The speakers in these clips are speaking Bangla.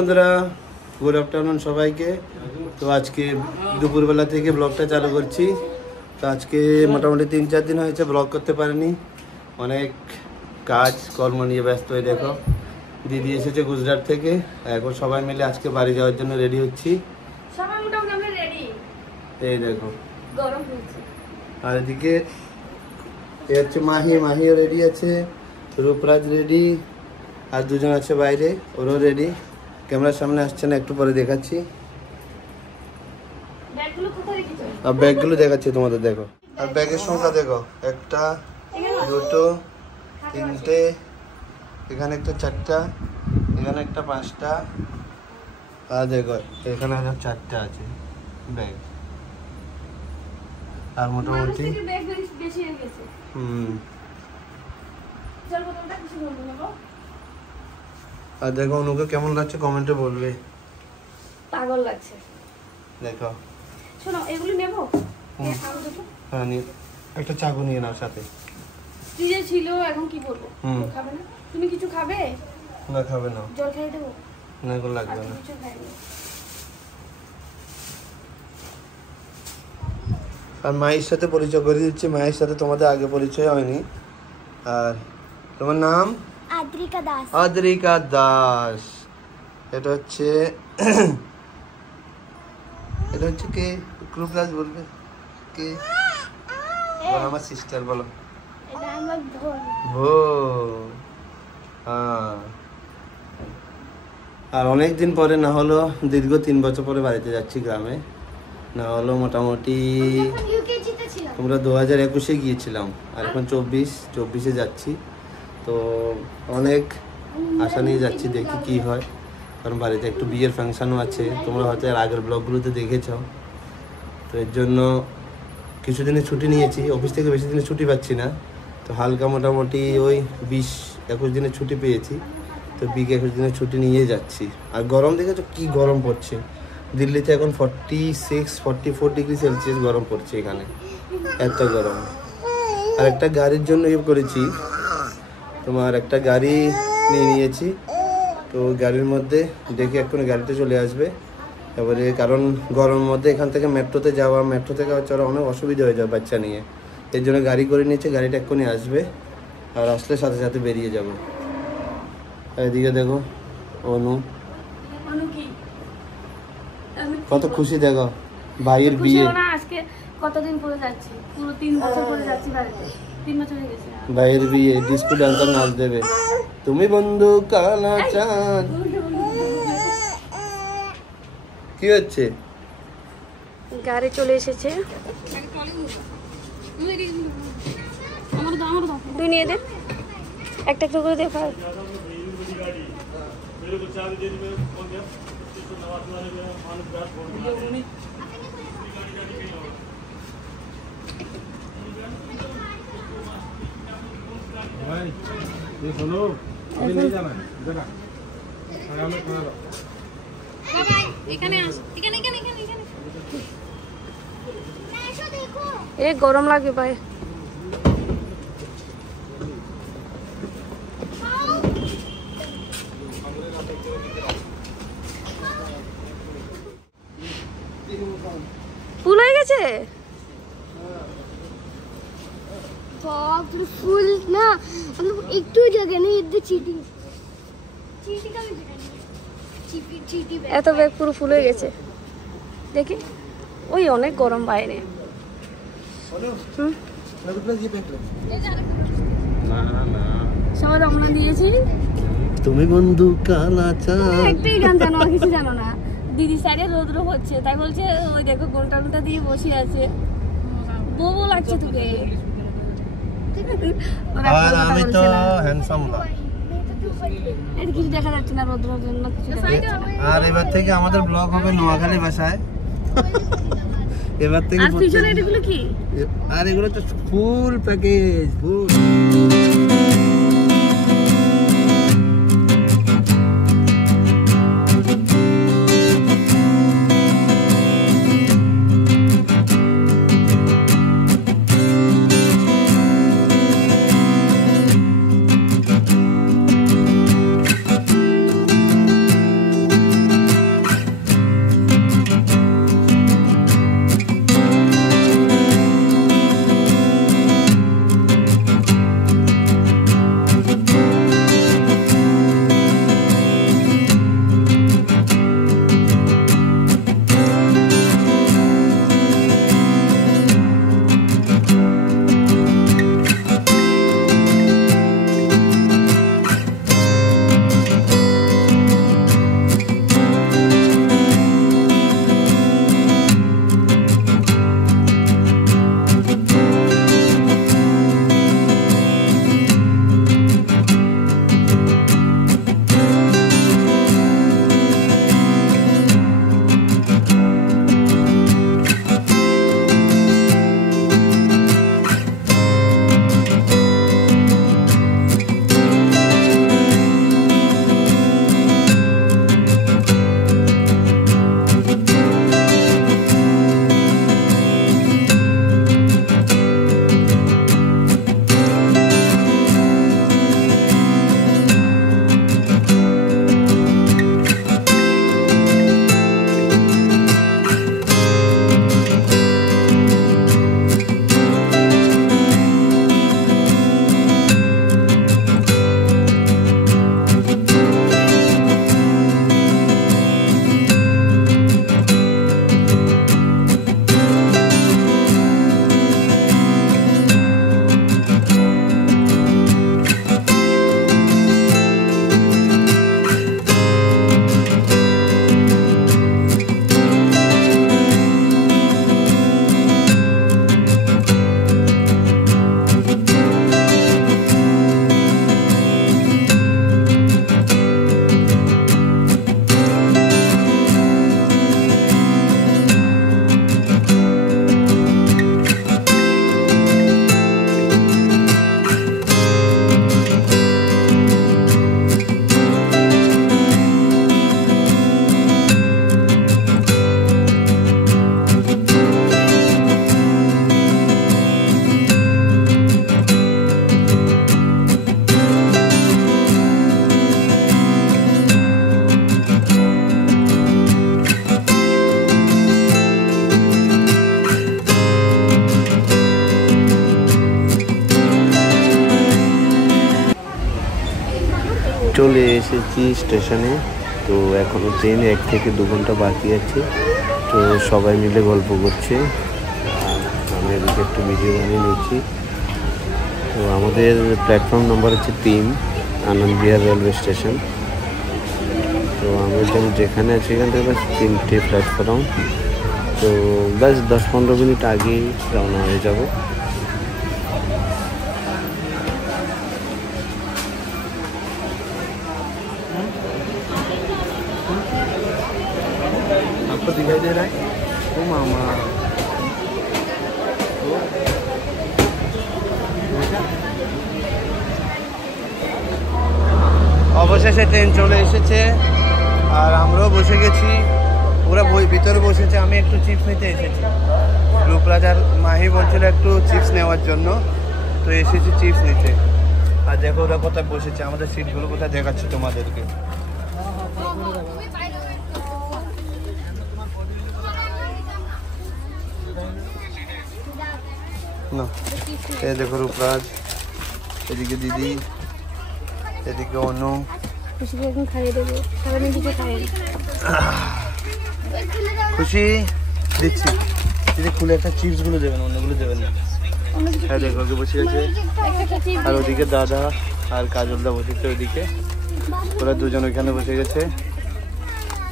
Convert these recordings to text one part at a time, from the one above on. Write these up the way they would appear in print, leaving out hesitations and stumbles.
বন্ধুরা, গুড আফটারনুন সবাইকে। তো আজকে দুপুরবেলা থেকে ব্লগটা চালু করছি। তো আজকে মোটামুটি 3-4 দিন হয়েছে ব্লগ করতে পারিনি, অনেক কাজ কর্ম নিয়ে ব্যস্ত হয়ে। দেখো দিদি এসেছে গুজরাট থেকে, এখন সবাই মিলে আজকে বাড়ি যাওয়ার জন্য রেডি হচ্ছি। এই দেখো আর এদিকে এ হচ্ছে মাহিও রেডি আছে, রূপরাজ রেডি, আর দুজন আছে বাইরে, ওরও রেডি। ক্যামেরার সামনে আসছে না, একটু পরে দেখাচ্ছি। আর ব্যাগগুলো দেখাচ্ছি তোমাদের, দেখো। আর ব্যাগের সংখ্যা দেখো, 1টা 2টো 3টে, এখানে একটা 4টা, এখানে একটা 5টা, আর দেখো এখানে 4টা আছে ব্যাগ। আর মোটামুটি আর দেখো অনুকে কেমন লাগছে কমেন্টে বলবে। পাগল লাগছে দেখো। শোনো এগুলো নেব। হ্যাঁ একটা চাকু নিয়ে নাও সাথে। ফ্রিজে ছিল, এখন কি করব? খাবে না? তুমি কিছু খাবে? না খাবে না। জল খেয়ে দেবো? না এগুলো লাগবে না। আর মায়ের সাথে পরিচয় করে দিচ্ছি। মায়ের সাথে তোমাদের আগে পরিচয় হয়নি। আর তোমার নাম? আদ্রিকা দাস। আদ্রিকা দাস। এটা হচ্ছে কে? রূপরাজ বলবে কে? আমার সিস্টার, বলো। এটা আমার বোন। হ্যাঁ। আর অনেক দিন পরে, না হলো দীর্ঘ 3 বছর পরে বাড়িতে যাচ্ছি গ্রামে। না হলো মোটামুটি তোমরা 2021-এ গিয়েছিলাম, আর এখন 24-এ যাচ্ছি। তো অনেক আশা নিয়ে যাচ্ছি, দেখি কি হয়। কারণ বাড়িতে একটু বিয়ের ফাংশনও আছে, তোমরা হয়তো এর আগের ব্লগগুলোতে দেখেছ। তো এর জন্য কিছুদিনের ছুটি নিয়েছি, অফিস থেকে বেশি দিনের ছুটি পাচ্ছি না। তো হালকা মোটামুটি ওই 20-21 দিনের ছুটি পেয়েছি। তো 20-21 দিনের ছুটি নিয়ে যাচ্ছি। আর গরম দেখেছো কি গরম পড়ছে। দিল্লিতে এখন 46-44 ডিগ্রি সেলসিয়াস গরম পড়ছে এখানে, এত গরম। আর একটা গাড়ির জন্য করেছি, তোমার একটা গাড়ি নিয়ে নিয়েছি। তো গাড়ির মধ্যে দেখি এক্ষুনি গাড়িতে চলে আসবে। এবারে কারণ গরমের মধ্যে এখান থেকে মেট্রোতে যাওয়া, মেট্রো থেকে চড়া অনেক অসুবিধা হয়ে যাবে বাচ্চা নিয়ে। এর জন্য গাড়ি করে নিয়েছে, গাড়িটা এক্ষুনি আসবে। আর আসলে সাথে সাথে বেরিয়ে যাব। এদিকে দেখো অনু কত খুশি, দেখো ভাইয়ের বিয়ে। আজকে কতদিন পরে যাচ্ছি, পুরো 3 বছর পরে যাচ্ছি বাড়িতে। 3 বছর হয়ে গেছে। ভাইয়ের বিয়ে, ডিস্কো ডান্সার নাচ দেবে। তুমি বন্ধু কালা চাঁদ। কি হচ্ছে? গাড়ি চলে এসেছে। তুই নিয়ে দে, একটা একটা করে দে ভাই। গরম লাগে ভাই। ফুল হয়ে গেছে। ফুল না, একটু জায়গা নেই। এত ব্যাগ পুরো ফুল হয়ে গেছে। দেখি ওই অনেক গরম বাইরে। সবাই রমনা দিয়েছি। তুমি বন্ধু কালা চাঁদ। একটাই গান জানো, আর কিছু জানো না। দিদি সাইডে রোদ্র হচ্ছে, তাই বলছে ওই দেখো ঘন্টা দিয়ে বসে আছে, বউ লাগছে তোকে। আর আমি তো হ্যান্ডসাম না, এর কিছু দেখা যাচ্ছে না রোদ্রের জন্য কিছু। আর এবার থেকে আমাদের ব্লগ হবে নোয়াখালী ভাষায়। এবার থেকে। আর পিছনে এগুলো কি? আর এগুলো তো ফুল প্যাকেজ, ফুল। চলে এসেছি স্টেশনে। তো এখনো ট্রেন 1 থেকে 2 ঘন্টা বাকি আছে। তো সবাই মিলে গল্প করছে আর আমি এদিকে একটু ভিডিও বানিয়ে নিচ্ছি। তো আমাদের প্ল্যাটফর্ম নাম্বার হচ্ছে 3, আনন্দ বিহার রেলওয়ে স্টেশন। তো আমি যেখানে আছি এখান থেকে বাস 3টে প্ল্যাটফর্ম। তো বাস 10-15 মিনিট আগেই রওনা হয়ে যাব। आपको दिखाई दे रहा है? ओ मामा অবশেষে ট্রেন চলে এসেছে আর আমরাও বসে গেছি। ওরা ভিতরে বসেছে, আমি একটু চিপস নিতে এসেছি। রূপরাজার মাহি বলছিল একটু চিপস নেওয়ার জন্য, তো এসেছি চিপস নিতে। আর দেখো ওরা কোথায় বসেছে, আমাদের সিটগুলো কোথায় দেখাচ্ছি তোমাদেরকে। না এই দেখো রূপরাজ, এদিকে দিদি, এদিকে অনু। এখন খাইয়ে দেবো, সবাই নিজেকে খাইয়ে। খুশি দিচ্ছি, দিদি খুলে একটা চিপস গুলো দেবেন, অন্যগুলো দেবেন না। হ্যাঁ দেখো ওকে বসে আছে, আর ওদিকে দাদা আর কাজলদা বসেছে ওদিকে। ওরা দুজন ওইখানে বসে গেছে।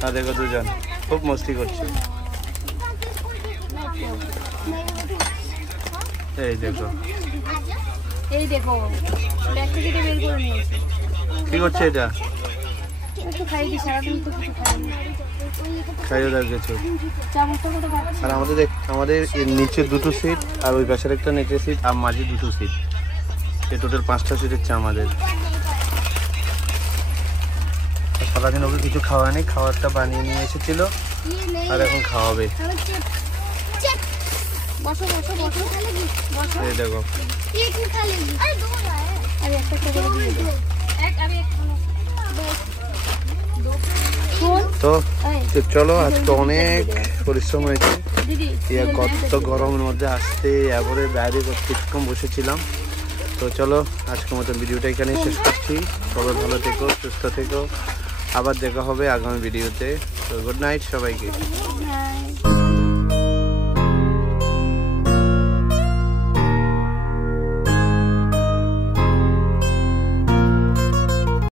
আর দেখো দুজন খুব মস্তি করছে। এই দেখো, এই দেখো ব্যাগ থেকে বের করে নিয়েছি। কি করছে এটা? একটু খাইয়ে দিই, সারাদিন তো কিছু খাইনি। খাইয়ে দাও কিছু। চামচটা করে খাচ্ছি। আর আমাদের এর নিচে 2টো সিট, আর ওই পাশের একটা নিচে সিট, আর মাঝে 2টো সিট। এই টোটাল 5টা সিট হচ্ছে আমাদের। সারাদিন ওকে কিছু খাওয়া নেই, খাবারটা বানিয়ে নিয়ে এসেছিল আর এখন খাওয়াবে। বসো বসো বসো বসো। এই দেখো আমি একটা করে দিয়ে দেবো। তো চলো, আজকে অনেক পরিশ্রম হয়েছে। কত গরমের মধ্যে আসতে এবারে বাইরে কিছুক্ষণ বসেছিলাম। তো চলো আজকের মতো ভিডিওটা এখানেই শেষ করছি। সবাই ভালো থেকো, সুস্থ থেকো, আবার দেখা হবে আগামী ভিডিওতে। তো গুড নাইট সবাইকে।